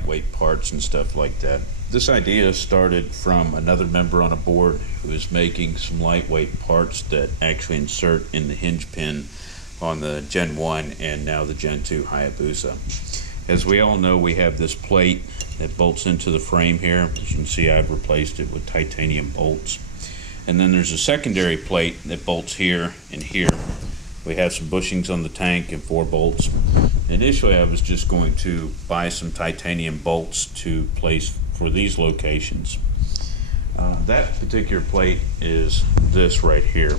lightweight parts and stuff like that. This idea started from another member on a board who is making some lightweight parts that actually insert in the hinge pin on the Gen 1 and now the Gen 2 Hayabusa. As we all know, we have this plate that bolts into the frame here. As you can see, I've replaced it with titanium bolts. And then there's a secondary plate that bolts here and here. We have some bushings on the tank and 4 bolts. Initially, I was just going to buy some titanium bolts to place for these locations. That particular plate is this right here,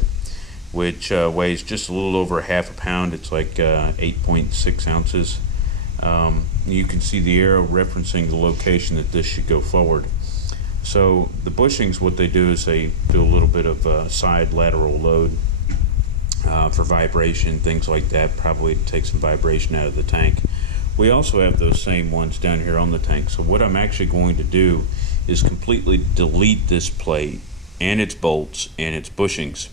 which weighs just a little over half a pound. It's like 8.6 ounces. You can see the arrow referencing the location that this should go forward. So the bushings, what they do is they do a little bit of side lateral load for vibration, things like that, probably to take some vibration out of the tank. We also have those same ones down here on the tank. So what I'm actually going to do is completely delete this plate and its bolts and its bushings.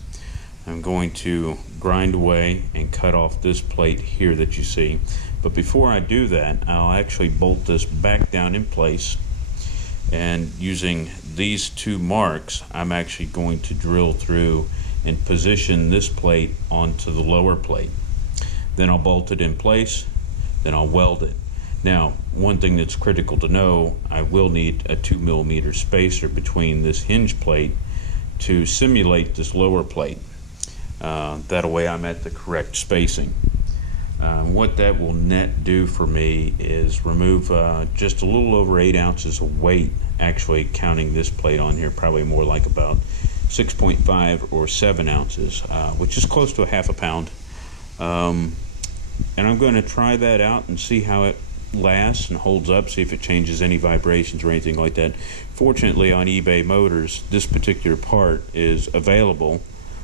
I'm going to grind away and cut off this plate here that you see. But before I do that, I'll actually bolt this back down in place. And using these 2 marks, I'm actually going to drill through and position this plate onto the lower plate. Then I'll bolt it in place, then I'll weld it. Now, one thing that's critical to know, I will need a 2mm spacer between this hinge plate to simulate this lower plate. That way I'm at the correct spacing. What that will net do for me is remove just a little over 8 ounces of weight, actually counting this plate on here, probably more like about 6.5 or 7 ounces, which is close to a half a pound. And I'm going to try that out and see how it lasts and holds up, see if it changes any vibrations or anything like that. Fortunately, on eBay Motors, this particular part is available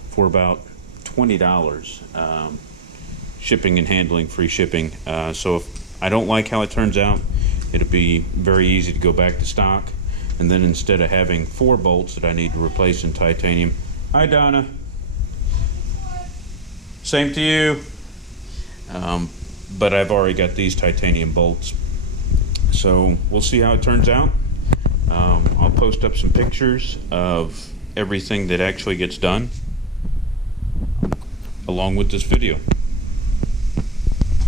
for about $20. Shipping and handling, free shipping. So if I don't like how it turns out, it'll be very easy to go back to stock. And then instead of having 4 bolts that I need to replace in titanium. Hi, Donna. Same to you. But I've already got these titanium bolts. So we'll see how it turns out. I'll post up some pictures of everything that actually gets done along with this video.